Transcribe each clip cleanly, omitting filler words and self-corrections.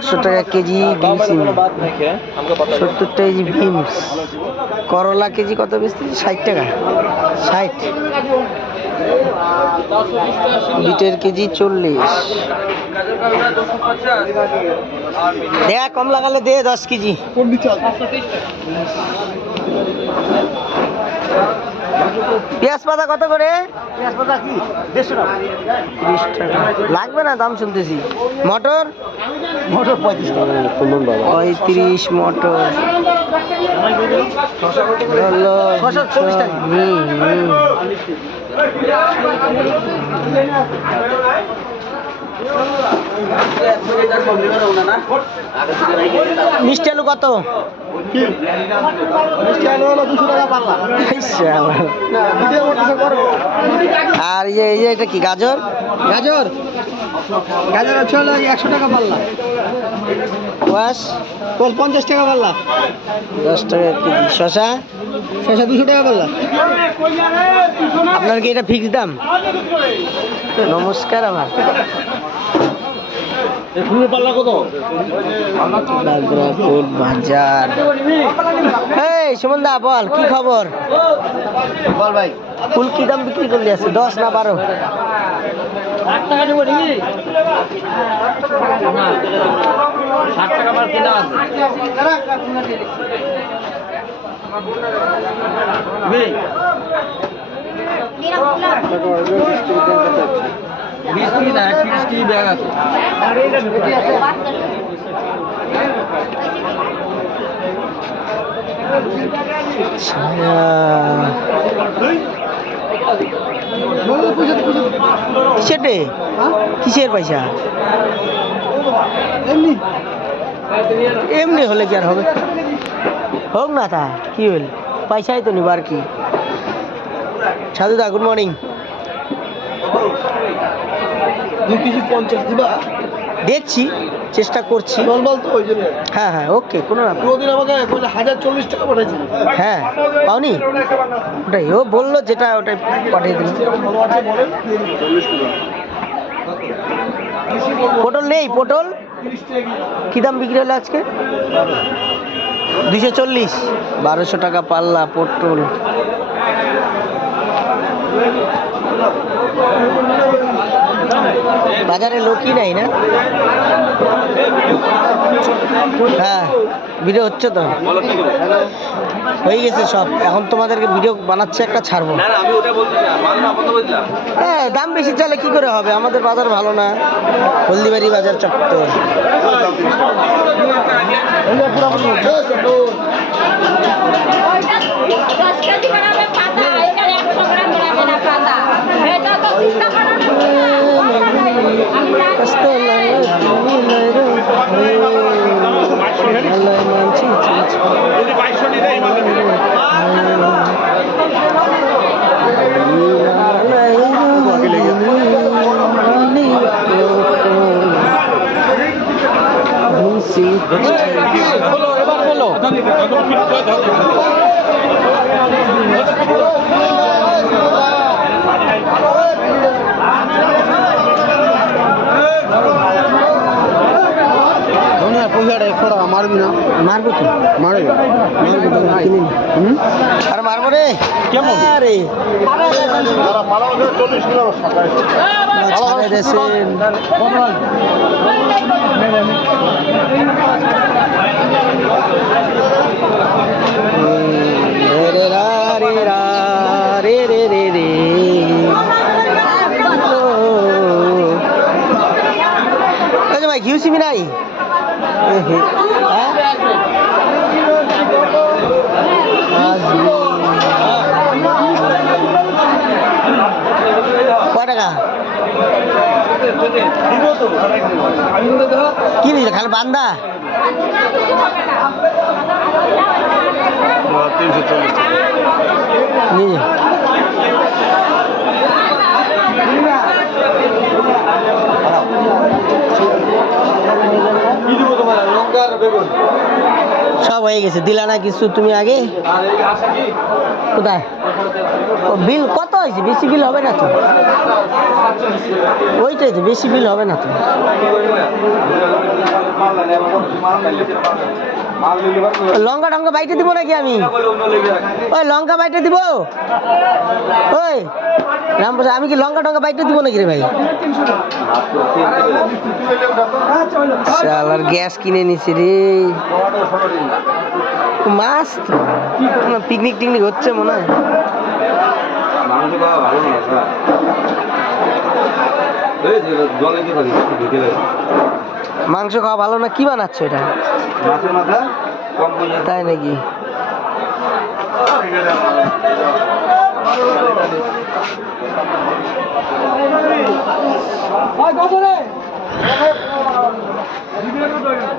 100 টাকা কেজি ডিম, 70 টাকা কেজি বিমস। করলা কেজি কত বেশি? 60 টাকা, 60। বিটের কেজি 40। দেয়া কম লাগালে দে 10 কেজি। পেঁয়াজ পাতা কত করে? পেঁয়াজ পাতা কি 150 টাকা। 30 টাকা লাগবে না, দাম শুনতেছি। মটর, মটর 35 টাকা। 35 মটর। শসা 40 টাকা। মিষ্টি আলু কত? আর এটা কি গাজর? গাজর গাজর আছে 100 টাকা পাল্লা। কোয়াশ 50 টাকা পাল্লা। 10 টাকা কেজি। শসা, শসা 200 টাকা পাল্লা। আপনার কি এটা ফিক্স দাম? নমস্কার। আমার পাল্লা কত? বাজার। এই সুমন দা বল, কি খবর? বল ভাই, ফুল কি দাম বিক্রি করলি? আছে 10 না 12? 8 টাকা দেবো নাকি? 60 টাকা মাল কিনা আছে। ব্যাগ আছে। কিসেটে? কিসের পয়সা? এমনি হলে কি আর হবে? হোক না, তা কি হল, পয়সাই তো নিবার কি। সাধুদা গুড মর্নিং। 2 কেজি 50 দিবা? দেখছি, চেষ্টা করছি। হ্যাঁ হ্যাঁ, ওকে, কোনো ব্যাপার। আমাকে 1040 টাকা পাঠাইছিল। হ্যাঁ, পাওনি? ওটাই ও বললো, যেটা ওটাই পাঠিয়ে দিল। পটল নেই? পটল কি দাম বিক্রি হলো আজকে? 240। 1200 টাকা পাল্লা পটল। বাজারে লোকই নাই না? হ্যাঁ, ভিডিও হচ্ছে তো, হয়ে গেছে সব। এখন তোমাদেরকে ভিডিও বানাচ্ছে, একটা ছাড়বো। হ্যাঁ, দাম বেশি চাইলে কি করে হবে? আমাদের বাজার ভালো না, হলদিবাড়ি বাজার চত্বর। মারবি না? মারবো তো, মারবো আর মারবো রে। কেমন রে? ভাই ঘিউ সিমি নাই? কয় টাকা? কি নিয়েছে? খালি বান্দা? 340 টাকা নিয়ে। সব হয়ে গেছে, দিলা না কিছু তুমি আগে? কোথায়? ও বিল কত হয়েছে? বেশি বিল হবে না তো? ওইটাই তো, বেশি বিল হবে না তো? লঙ্কা টঙ্কা বাইটে দিব নাকি আমি? ওই লঙ্কা বাইটে দিব? ওই রামপ্রসাদ, আমি কি লঙ্কা টঙ্কা বাইটে দিব নাকি রে ভাই? শালার গ্যাস কিনে নিছি রে। মাছ তো পিকনিক টিকনিক হচ্ছে মনে হয়। মাংস খাওয়া ভালো না? কি বানাচ্ছ এটা? তাই নাকি?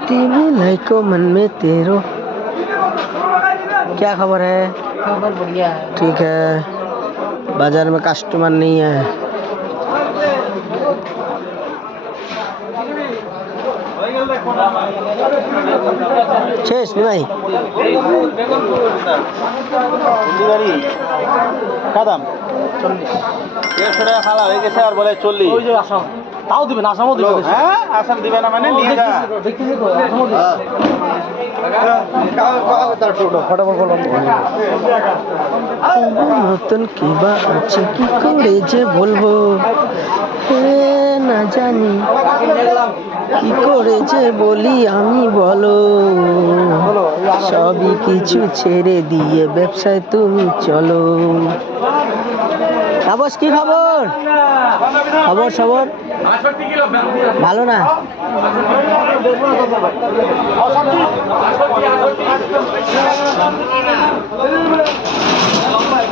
तेरे लाइको मन में तेरो क्या खबर है? खबर बढ़िया है। ठीक है, बाजार में कस्टमर नहीं है। শেষ নি ভাই? কাদাম 150 টাকা খালা হয়ে গেছে আর বলে 40। ওই যে আসাম তাও দিবেন, আসামও দিবেন। হ্যাঁ আসাম দিবে না মানে নিয়ে যা। দেখতেছি তো আসামও দিবে। ফটাফট বলো। নতুন কি বা আছে কি করে যে বলবো, না জানি কি করে যে বলি আমি, বলো। সবই কিছু ছেড়ে দিয়ে ব্যবসায় তুমি চলো। আবাস কি খবর? খবর সবর ভালো না?